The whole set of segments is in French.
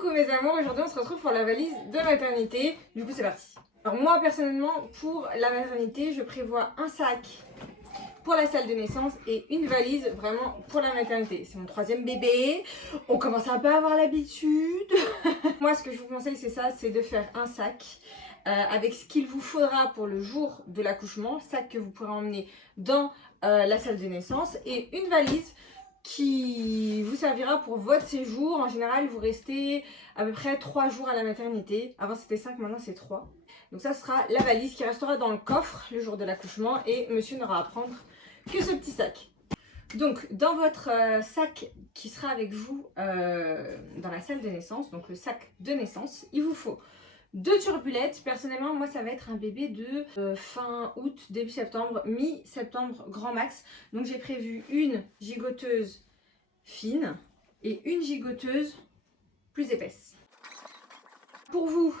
Coucou mes amours, aujourd'hui on se retrouve pour la valise de maternité. Du coup c'est parti. Alors moi personnellement pour la maternité je prévois un sac pour la salle de naissance et une valise vraiment pour la maternité. C'est mon 3e bébé, on commence un peu à avoir l'habitude. Moi ce que je vous conseille c'est ça, c'est de faire un sac avec ce qu'il vous faudra pour le jour de l'accouchement, sac que vous pourrez emmener dans la salle de naissance et une valise qui vous servira pour votre séjour. En général, vous restez à peu près 3 jours à la maternité. Avant c'était 5, maintenant c'est 3. Donc ça sera la valise qui restera dans le coffre le jour de l'accouchement et monsieur n'aura à prendre que ce petit sac. Donc dans votre sac qui sera avec vous dans la salle de naissance, donc le sac de naissance, il vous faut 2 turbulettes. Personnellement, moi, ça va être un bébé de fin août, début septembre, mi-septembre, grand max. Donc, j'ai prévu une gigoteuse fine et une gigoteuse plus épaisse. Pour vous,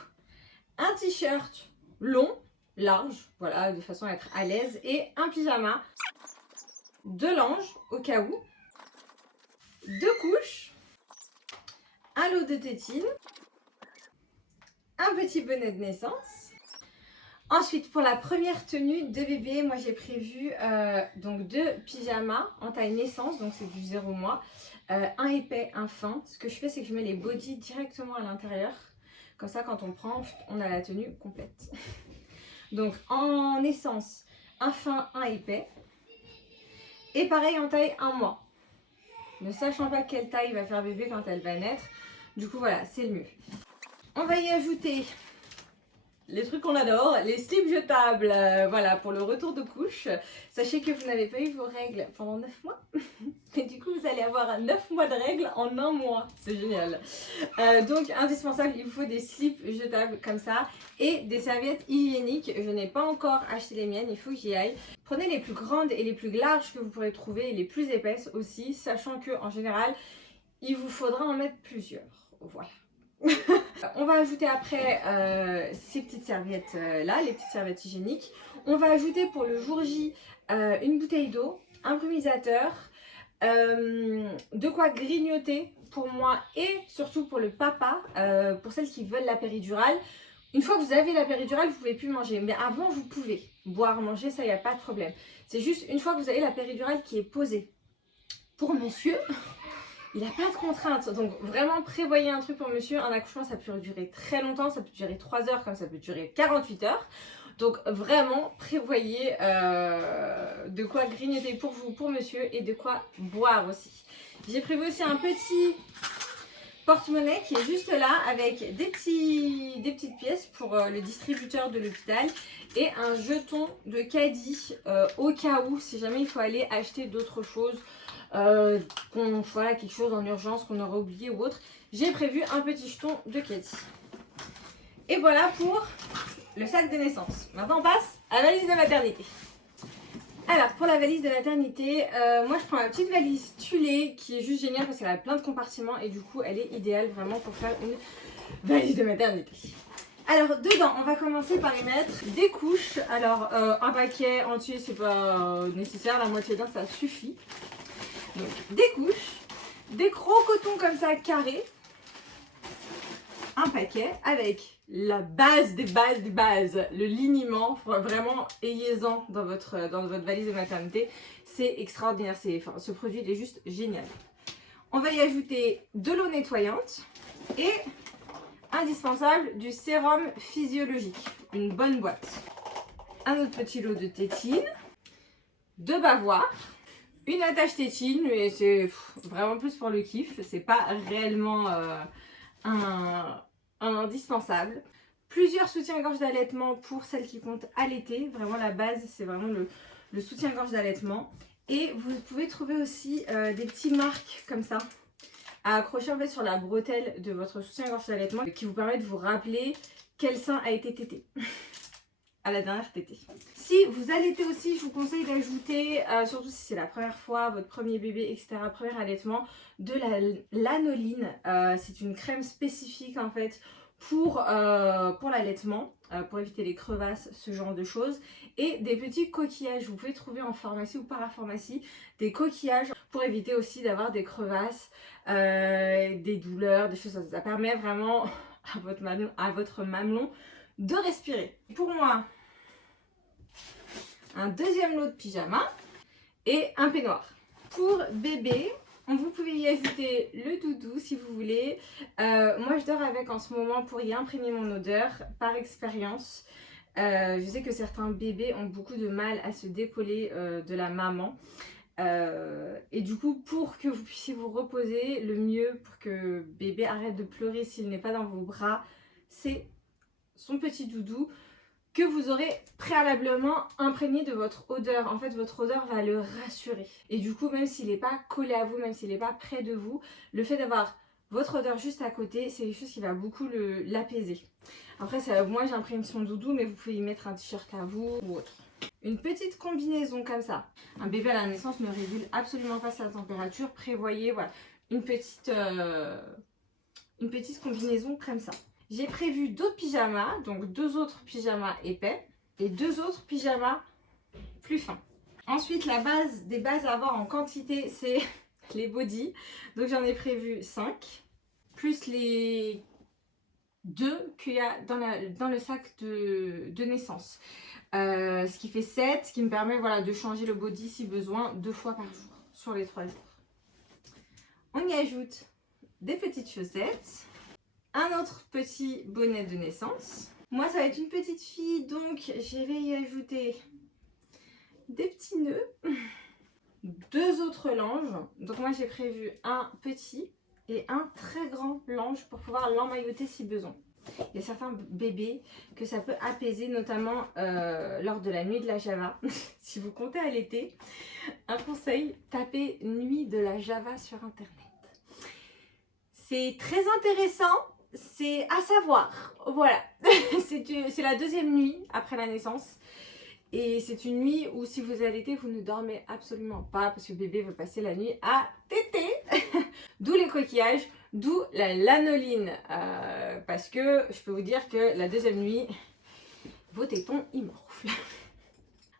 un t-shirt long, large, voilà, de façon à être à l'aise, et un pyjama, 2 langes au cas où, 2 couches, un lot de tétine, un petit bonnet de naissance. Ensuite, pour la première tenue de bébé, moi j'ai prévu donc 2 pyjamas en taille naissance, donc c'est du 0 mois, un épais, un fin. Ce que je fais, c'est que je mets les bodys directement à l'intérieur. Comme ça, quand on prend, on a la tenue complète. Donc en naissance, un fin, un épais. Et pareil en taille 1 mois. Ne sachant pas quelle taille va faire bébé quand elle va naître. Du coup, voilà, c'est le mieux. On va y ajouter les trucs qu'on adore, les slips jetables, voilà, pour le retour de couche. Sachez que vous n'avez pas eu vos règles pendant 9 mois. Et du coup, vous allez avoir 9 mois de règles en 1 mois. C'est génial. Donc, indispensable, il vous faut des slips jetables comme ça et des serviettes hygiéniques. Je n'ai pas encore acheté les miennes, il faut que j'y aille. Prenez les plus grandes et les plus larges que vous pourrez trouver et les plus épaisses aussi, sachant que en général, il vous faudra en mettre plusieurs. Voilà. On va ajouter après ces petites serviettes là, les petites serviettes hygiéniques. On va ajouter pour le jour J une bouteille d'eau, un brumisateur, de quoi grignoter pour moi et surtout pour le papa, pour celles qui veulent la péridurale. Une fois que vous avez la péridurale, vous ne pouvez plus manger, mais avant vous pouvez boire, manger, ça il n'y a pas de problème. C'est juste une fois que vous avez la péridurale qui est posée. Pour monsieur, il n'a pas de contraintes, donc vraiment prévoyez un truc pour monsieur. Un accouchement ça peut durer très longtemps, ça peut durer 3 heures comme ça peut durer 48 heures. Donc vraiment prévoyez de quoi grignoter pour vous, pour monsieur et de quoi boire aussi. J'ai prévu aussi un petit porte-monnaie qui est juste là avec des petites pièces pour le distributeur de l'hôpital et un jeton de caddie au cas où si jamais il faut aller acheter d'autres choses. Voilà, quelque chose en urgence qu'on aurait oublié ou autre, j'ai prévu un petit jeton de caddie. Et voilà pour le sac de naissance. Maintenant on passe à la valise de maternité. Alors pour la valise de maternité, moi je prends la petite valise Tulé qui est juste géniale parce qu'elle a plein de compartiments et du coup elle est idéale vraiment pour faire une valise de maternité. Alors dedans on va commencer par y mettre des couches. Alors un paquet entier c'est pas nécessaire, la moitié d'un ça suffit. Donc des couches, des gros cotons comme ça carrés, un paquet avec la base des bases, le liniment. Vraiment ayez-en dans votre valise de maternité, c'est extraordinaire, ce produit il est juste génial. On va y ajouter de l'eau nettoyante et indispensable du sérum physiologique, une bonne boîte. Un autre petit lot de tétine, de bavoir. Une attache tétine, mais c'est vraiment plus pour le kiff, c'est pas réellement un indispensable. Plusieurs soutiens-gorge d'allaitement pour celles qui comptent allaiter, vraiment la base c'est vraiment le soutien-gorge d'allaitement. Et vous pouvez trouver aussi des petits marques comme ça à accrocher en fait sur la bretelle de votre soutien-gorge d'allaitement qui vous permet de vous rappeler quel sein a été tété. À la dernière tétée. Si vous allaitez aussi, je vous conseille d'ajouter, surtout si c'est la première fois, votre premier bébé, etc., premier allaitement, de la lanoline. C'est une crème spécifique en fait pour l'allaitement, pour éviter les crevasses, ce genre de choses. Et des petits coquillages, vous pouvez trouver en pharmacie ou parapharmacie, des coquillages pour éviter aussi d'avoir des crevasses, des douleurs, des choses comme ça. Ça permet vraiment à votre mamelon de respirer. Pour moi, un deuxième lot de pyjama et un peignoir. Pour bébé, vous pouvez y ajouter le doudou si vous voulez. Moi je dors avec en ce moment pour y imprégner mon odeur par expérience. Je sais que certains bébés ont beaucoup de mal à se décoller de la maman. Et du coup, pour que vous puissiez vous reposer, le mieux pour que bébé arrête de pleurer s'il n'est pas dans vos bras, c'est son petit doudou que vous aurez préalablement imprégné de votre odeur. En fait, votre odeur va le rassurer. Et du coup, même s'il n'est pas collé à vous, même s'il n'est pas près de vous, le fait d'avoir votre odeur juste à côté, c'est quelque chose qui va beaucoup l'apaiser. Après, moi j'imprègne son doudou, mais vous pouvez y mettre un t-shirt à vous ou autre. Une petite combinaison comme ça. Un bébé à la naissance ne régule absolument pas sa température. Prévoyez voilà, une petite combinaison comme ça. J'ai prévu d'autres pyjamas, donc 2 autres pyjamas épais et 2 autres pyjamas plus fins. Ensuite, des bases à avoir en quantité, c'est les bodys. Donc j'en ai prévu 5, plus les 2 qu'il y a dans le sac de naissance. Ce qui fait 7, ce qui me permet voilà, de changer le body si besoin 2 fois par jour sur les 3 jours. On y ajoute des petites chaussettes. Un autre petit bonnet de naissance. Moi, ça va être une petite fille, donc je vais y ajouter des petits nœuds. 2 autres langes. Donc moi, j'ai prévu un petit et un très grand lange pour pouvoir l'emmailloter si besoin. Il y a certains bébés que ça peut apaiser, notamment lors de la nuit de la Java. Si vous comptez allaiter, un conseil, tapez nuit de la Java sur internet. C'est très intéressant. C'est à savoir, voilà, c'est la 2e nuit après la naissance et c'est une nuit où si vous allaitez, vous ne dormez absolument pas parce que bébé veut passer la nuit à téter, d'où les coquillages, d'où la lanoline, parce que je peux vous dire que la 2e nuit, vos tétons ils morflent.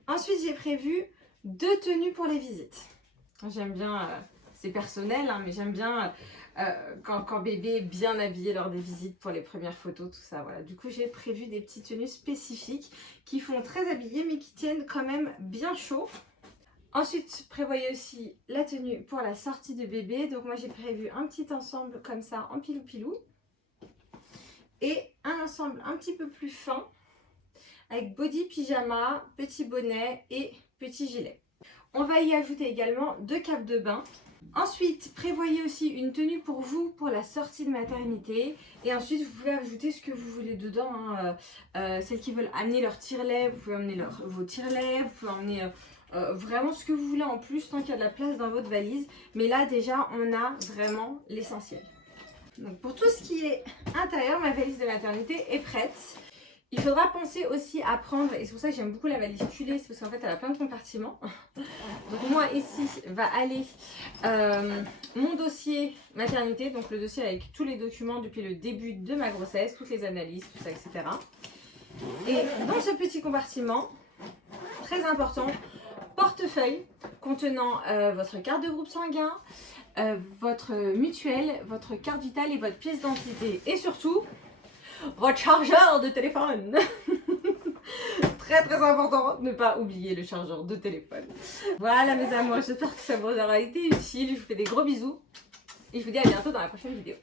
Ensuite, j'ai prévu 2 tenues pour les visites. J'aime bien, c'est personnel, hein, mais j'aime bien... quand bébé est bien habillé lors des visites pour les premières photos, tout ça, voilà. Du coup, j'ai prévu des petites tenues spécifiques qui font très habillé, mais qui tiennent quand même bien chaud. Ensuite, prévoyez aussi la tenue pour la sortie de bébé. Donc moi, j'ai prévu un petit ensemble comme ça, en pilou-pilou. Et un ensemble un petit peu plus fin, avec body pyjama, petit bonnet et petit gilet. On va y ajouter également 2 capes de bain. Ensuite, prévoyez aussi une tenue pour vous pour la sortie de maternité. Et ensuite, vous pouvez ajouter ce que vous voulez dedans. Hein. Celles qui veulent amener leur tire-lait, vous pouvez emmener vos tire-lait. Vous pouvez emmener vraiment ce que vous voulez en plus, tant qu'il y a de la place dans votre valise. Mais là, déjà, on a vraiment l'essentiel. Donc, pour tout ce qui est intérieur, ma valise de maternité est prête. Il faudra penser aussi à prendre, et c'est pour ça que j'aime beaucoup la valise culée, c'est parce qu'en fait elle a plein de compartiments. Donc moi ici va aller mon dossier maternité, donc le dossier avec tous les documents depuis le début de ma grossesse, toutes les analyses, tout ça, etc. Et dans ce petit compartiment, très important, portefeuille contenant votre carte de groupe sanguin, votre mutuelle, votre carte vitale et votre pièce d'identité. Et surtout, votre chargeur de téléphone. Très très important, ne pas oublier le chargeur de téléphone. Voilà mes amours, j'espère que ça vous aura été utile. Je vous fais des gros bisous et je vous dis à bientôt dans la prochaine vidéo.